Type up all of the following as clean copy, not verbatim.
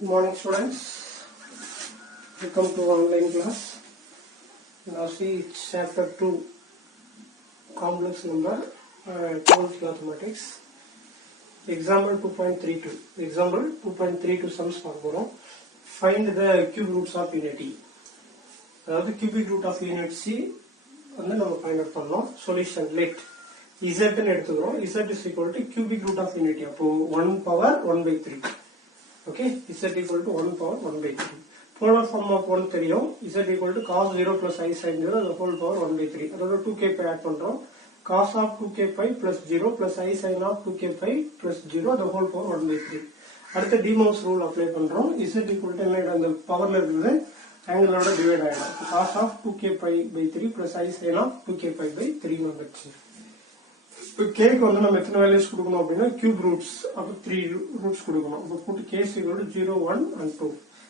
Good morning, students. Welcome to online class. Now see chapter 2, complex number, 12th mathematics. Example 2.32. Example 2.32 sums பார்க்கிறோம். Find the cube roots of unit E. அதாவது cubic root of unit C வந்து நம்ம find out பண்ணோம். Solution let Z ன்னு எடுத்துக்கிறோம். Z is equal to cubic root of unit E. அப்போ 1 power 1 by 3. Okay, Z equal to 1 power 1 by 3. Polar form of 1 தெரியும். Z equal to cos 0 plus I sin 0 the whole power 1 by 3. அதோட 2k pi add பண்றோம். Cos of 2k pi plus 0 plus I sin of 2k pi plus 0 the whole power 1 by 3. அடுத்து DeMorse rule apply பண்றோம். Z equal to என்ன அந்த பவர்ல இருக்குது angle ஓட divide ஆயிடும். Cos of 2k pi by 3 plus I sin of 2k pi by 3 வந்துச்சு. இப்போ k க்கு வந்து நம்ம எத்தனை வேல்யூஸ் கொடுக்கணும் அப்படினா cube roots அப்ப 3 roots கொடுக்கணும். அப்ப put k is equal to 0 1 and 2.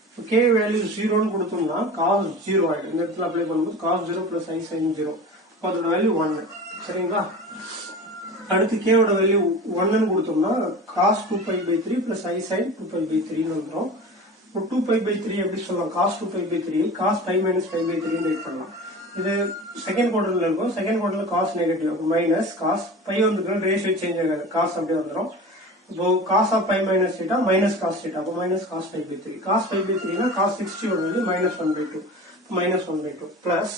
இப்போ k வேல்யூ 0 ன்னு கொடுத்தோம்னா cos 0 ஆயிடும். இந்த இடத்துல அப்ளை பண்ணும்போது cos 0 plus I sin 0. அப்ப அதோட வேல்யூ 1. சரிங்களா? அடுத்து k ஓட வேல்யூ 1 ன்னு கொடுத்தோம்னா cos 2 pi by 3 plus I sin 2 pi by 3 ன்னு வந்துரும். இப்போ 2 pi by 3 எப்படி சொல்லலாம்? cos 2 pi by 3 cos pi minus pi by 3 ன்னு ரைட் பண்ணலாம். இது செகண்ட் குவார்டர்ல இருக்கும். செகண்ட் குவார்டர்ல cos நெகட்டிவ் இருக்கும். மைனஸ் cos pi வந்துருக்கு ரேஷியோ சேஞ்ச் ஆகாது. cos அப்படியே வந்துரும். இப்போ cos of pi minus theta minus cos theta. அப்ப minus cos pi by 3. cos pi by 3 னா cos 60 ஓட value minus 1 by 2. minus 1 by 2 plus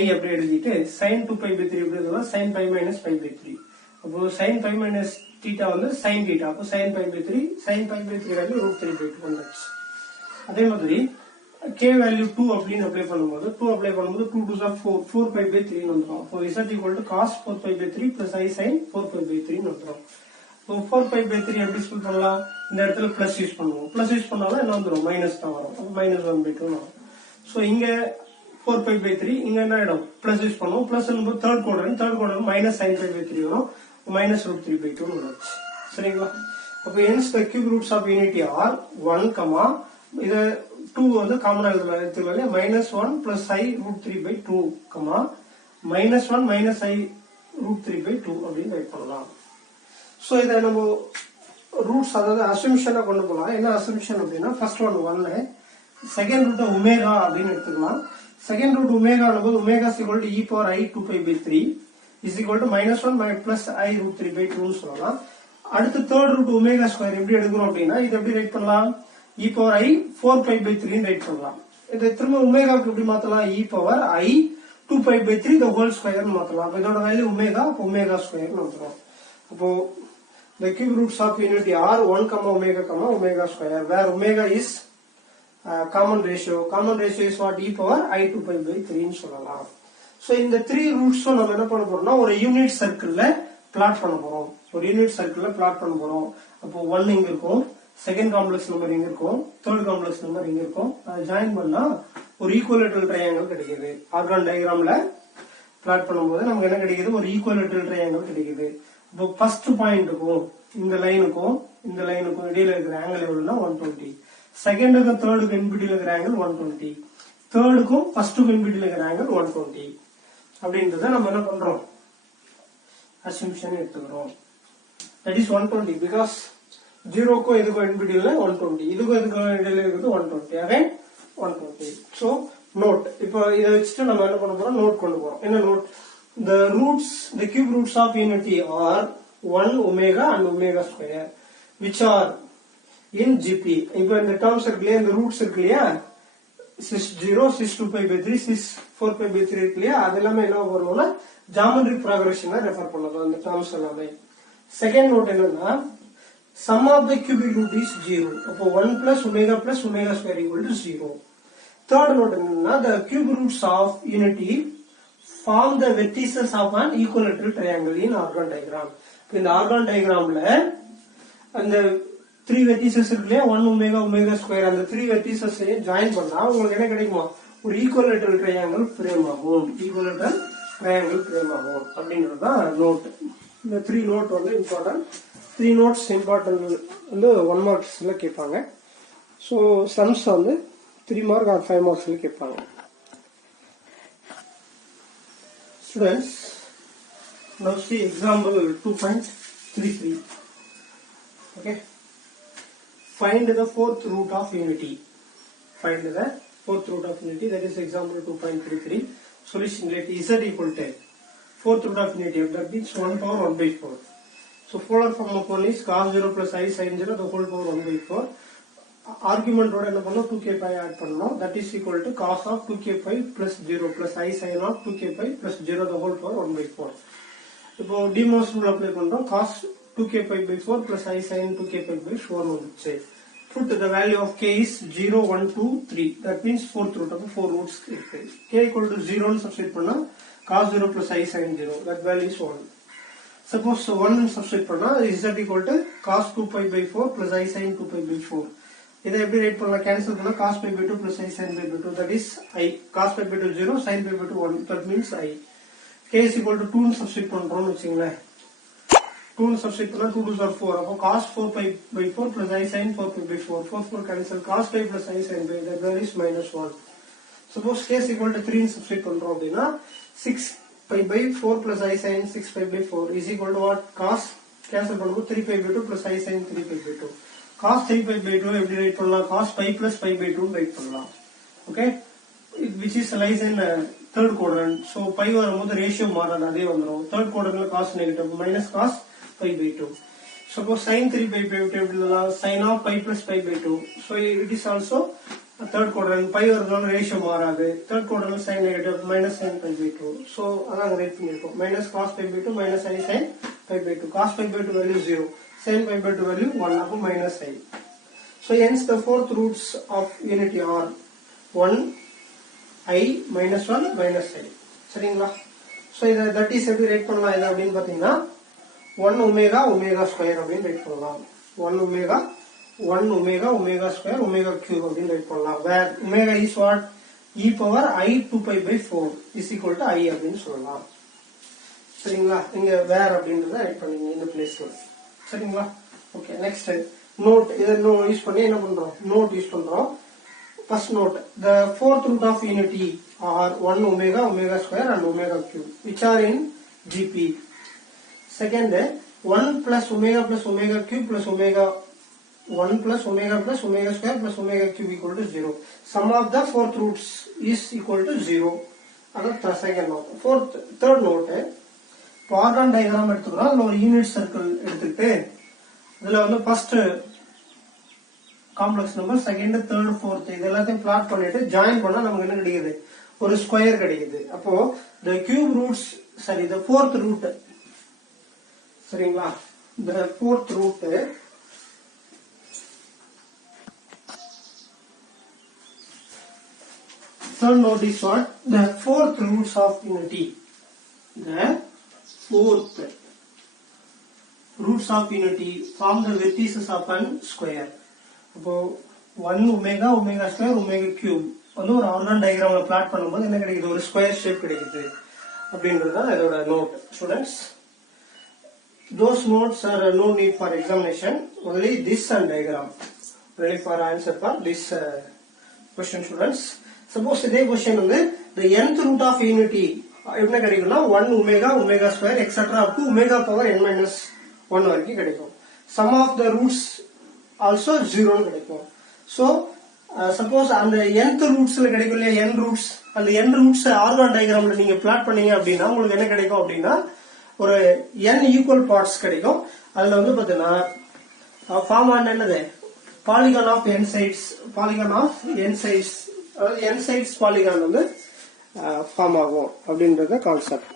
I அப்படியே எழுதிட்டு sin 2 pi by 3 எப்படி எழுதலாம்? sin pi minus pi by 3. அப்போ sin pi minus theta வந்து sin theta. அப்போ sin pi by 3 sin pi by 3 value √3 by 2 வந்துச்சு. அதே மாதிரி k வேல்யூ 2 அப்படின்னு அப்ளை பண்ணும்போது 2 2 are 4 pi by 3 வந்துரும். அப்போ z equal to cos 4 pi by 3 plus I sin 4 pi by 3 வந்துரும். இப்போ 4 pi by 3 எப்படி ஸ்பிளிட் பண்ணலாம்? இந்த இடத்துல பிளஸ் யூஸ் பண்ணுவோம். பிளஸ் யூஸ் பண்ணாலும் என்ன வந்துரும்? மைனஸ் தான் வரும். அப்போ minus 1 by 2 வரும். சோ இங்க 4 pi by 3 இங்க என்ன ஆயிடும்? பிளஸ் யூஸ் பண்ணுவோம். பிளஸ் என்னும்போது third quadrant minus sin pi by 3 வரும். minus √3 by 2 வரும். சரிங்களா? அப்போ hence the cube roots of unity are 1, இத 2 வந்து காமனா எடுத்துக்கலாம்ல -1 plus I √3 by 2, -1 minus I √3 by 2 அப்படின்னு ரைட் பண்ணலாம். சோ இத நம்ம ரூட்ஸ் அதாவது அசம்ப்ஷனா கொண்டு போலாம். என்ன அசம்ப்ஷன் அப்படினா first one 1 second root omega அப்படின்னு எடுத்துக்கலாம். செகண்ட் ரூட் ஒமேகா ஆனபோது omega is equal to e power I 2 pi by 3 is equal to -1 plus I √3 by 2 னு சொல்லலாம். அடுத்து தேர்ட் ரூட் ஒமேகா ஸ்கொயர் எப்படி எடுக்கறோம் அப்படினா இது எப்படி ரைட் பண்ணலாம்? e power I 4 pi by 3 னு ரைட் பண்ணலாம். இத திரும்ப ஒமேகாக்கு எப்படி மாத்தலாம்? e power I 2 pi by 3 the whole square னு மாத்தலாம். அப்ப இதோட வேல்யூ ஒமேகா ஸ்கொயர் னு வந்துரும். அப்போ the cube roots of unity are 1, omega square where omega is common ratio. Common ratio is what? e power I 2 pi by 3 னு சொல்லலாம். So இந்த 3 ரூட்ஸ் நம்ம என்ன பண்ண போறோம்னா ஒரு யூனிட் சர்க்கிள்ல பிளாட் பண்ண போறோம். ஒரு யூனிட் சர்க்கிள்ல பிளாட் பண்ண போறோம். அப்போ 1 இங்க இருக்கும், செகண்ட் காம்ப்ளெக்ஸ் நம்பர் இங்க இருக்கும், தேர்ட் காம்ப்ளெக்ஸ் நம்பர் இங்க இருக்கும். அதை ஜாயின் பண்ணா ஒரு ஈக்குவலேட்டரல் ட்ரையாங்கிள் கிடைக்குது. ஆர்கான் டயகிராம்ல பிளாட் பண்ணும்போது நமக்கு என்ன கிடைக்குது? ஒரு ஈக்குவலேட்டரல் ட்ரையாங்கிள் கிடைக்குது. இப்போ ஃபர்ஸ்ட் பாயிண்ட்டுக்கும் இந்த லைனுக்கும் இடையில இருக்கிற ஆங்கிள் எவ்வளவுனா 120. செகண்டுக்கும் தேர்டுக்கும் இன்பிட்வீன்ல இருக்கிற ஆங்கிள் 120. தேர்டுக்கும் ஃபர்ஸ்டுக்கும் இன்பிட்வீன்ல இருக்கிற ஆங்கிள் 120. அப்படின்றத நம்ம என்ன பண்றோம்? அசம்ப்ஷன் எடுத்துக்கிறோம். தட் இஸ் 120 பிகாஸ் 0க்கும் இதுக்கும் இன்பிட்வீன்ல 120, இதுக்கும் இடையில இருக்கிறது 120. அகைன் 120. So note. இப்போ இத வச்சுட்டு நம்ம என்ன பண்ண போறோம்? நோட் கொண்டு போறோம். என்ன note? The cube roots of unity are 1 omega and omega square which are in GP. இப்போ இந்த டேர்ம்ஸ் இருக்குல்லையா, இந்த ரூட்ஸ் இருக்குல்லையா, sis 0, sis 2 pi by 3, sis 4 pi by 3 இருக்குல்லையா, அது எல்லாமே என்ன பண்ணணும்னா ஜியோமெட்ரிக் ப்ராக்ரஷனை ரெஃபர் பண்ணலாம் அந்த டேர்ம்ஸ் எல்லாமே. செகண்ட் நோட் என்னன்னா sum of the cubic root is 0. அப்போ 1 plus omega square equal to 0. Third note என்னன்னா the cube roots of unity form the vertices of an equilateral triangle in organ diagram. இந்த argon டயகிராம்ல அந்த 3 vertices இருக்குல்லையா, 1 omega square, அந்த 3 vertices join பண்ணா உங்களுக்கு என்ன கிடைக்குமா? ஒரு ஈக்குவலேட்டரல் ட்ரையாங்கிள் ஃப்ரேம் ஆகும். அப்படின்றதுதான் நோட். இந்த 3 நோட் வந்து இம்பார்ட்டன்ட். 3 நோட்ஸ் இம்பார்ட்டன்ட் வந்து 1 மார்க்ஸ்ல கேட்பாங்க. ஸோ சம்ஸ் வந்து 3 மார்க் ஆர் 5 மார்க்ஸ்ல கேட்பாங்க. Students, now see example 2.33. Okay. find the fourth root of unity. Find the fourth root of unity, that is example 2.33. Solution, let z equal to fourth root of unity, that means 1 power 1 by 4. So polar form of 1 is cos 0 plus I sin 0 the whole power 1 by 4. Argument road என்ன பண்ணோம் 2k pi add பண்ணோம், that is equal to cos of 2k pi plus 0 plus I sin of 2k pi plus 0 the whole power 1 by 4. இப்போ DMOS rule apply பண்றோம், cos 2k pi by 4 plus I sin 2k pi by 4 வந்துச்சு. Put the value of k is 0, 1, 2, 3. That means fourth root of 4 roots இருக்கு. K equal to 0 ன்னு substitute பண்ணா cos 0 plus I sin 0. That value is 1. Suppose 1 ன்னு substitute பண்ணா z equal to cos 2 pi by 4 plus I sin 2 pi by 4. இதை எப்படி right பண்ணலாம், cancel பண்ணா cos pi by 2 plus I sin pi by 2. That is I. Cos pi by 2 0, sin pi by 2 1. That means I. K is equal to 2 ன்னு substitute பண்றோம்னு வச்சுங்களேன். 2 ன்னு substitute பண்ணா 2 2s are 4. அப்போ cos 4 pi by 4 plus I sin 4 pi by 4. 4 4 cancel. Cos pi plus I sin pi. That value is minus 1. Suppose K is equal to 3 ன்னு substitute பண்றோம் அப்படின்னா 6 pi by 4 plus I sin 6 pi by 4 is equal to what? Cos cancel பண்ணும்போது 3 pi by 2 plus I sin 3 pi by 2. Cos 3 pi by 2 எப்படி right பண்ணலாம், cos pi plus pi by 2 right பண்ணலாம். Okay, which is lies in third quadrant. So pi வரும்போது ratio மாறாது, அதே வந்துரும். Third quadrantல cos negative minus cos pi by 2. Suppose sin 3 pi by 2 எப்படி எழுதலாம், sin of pi plus pi by 2. So it is also a third quadrant. Pi வரும்போது ratio மாறாது. Third quadrantல sin negative minus sin pi by 2. So அதான் right பண்ணிருக்கோம். Minus cos pi by 2 minus I sin pi by 2. Cos pi by 2 value 0. Sin pi by 2 value 1 அப்போ minus I. So hence the fourth roots of unity are 1 I minus 1 minus I. சரிங்களா? So that is எப்படி right பண்ணலாம் இது அப்படின்னு பார்த்தீங்கன்னா 1 omega omega square அப்படின்னு right பண்ணலாம். 1 omega omega square omega cube அப்படின்னு ரைட் பண்ணலாம். Where omega is what? E power I 2 pi by 4 is equal to I அப்படின்னு சொல்லலாம். சரிங்களா? இங்க where அப்படின்றத ரைட் பண்ணீங்க இந்த பிளேஸ்ல. சரிங்களா? Okay, next note. இதை யூஸ் பண்ணி என்ன பண்றோம், நோட் யூஸ் பண்றோம். First note, the fourth root of unity are 1 omega omega square and omega cube which are in GP. Second, 1 plus omega cube plus omega 1 plus omega square plus omega cube equal to 0. Sum of the fourth roots is equal to 0. That's second note. Third note, Poisson diagram எடுத்துக்கிறோம். அதுல ஒரு unit circle எடுத்துக்கிட்டு இதுல வந்து first complex number, second, third, fourth இது எல்லாத்தையும் plot பண்ணிட்டு join பண்ணா நமக்கு என்ன கிடைக்குது, ஒரு ஸ்கொயர் கிடைக்குது. அப்போ the cube roots, சரி the fourth root, சரிங்களா, the fourth root third note is what? The fourth roots of unity. The fourth roots of unity form the vertices of an square. அப்போ 1 omega omega square omega cube வந்து ஒரு argon டயக்ராம்ல plot பண்ணும்போது என்ன கிடைக்குது, ஒரு square shape கிடைக்குது அப்படின்றது தான் இதோட note. Students, those notes are no need for examination, only this and diagram only for answer for this question. Students, suppose இதே question வந்து the nth root of unity என்ன கிடைக்கும்னா 1 omega omega square etc up to omega power n minus 1 வரைக்கும் கிடைக்கும். Sum of the roots also 0 கிடைக்கும். So suppose அந்த nth rootsல கிடைக்கும் இல்லையா, n roots, அந்த n roots ஆர்கான் டயக்ராம்ல நீங்க பிளாட் பண்ணீங்க அப்படின்னா உங்களுக்கு என்ன கிடைக்கும் அப்படின்னா ஒரு n ஈக்குவல் பார்ட்ஸ் கிடைக்கும். அதுல வந்து பாத்தீங்கன்னா ஃபார்ம் ஆன என்னது, polygon of n sides, polygon of n sides, அதாவது n சைட்ஸ் பாலிகான் வந்து ஃபார்ம் ஆகும் அப்படின்றத கான்செப்ட்.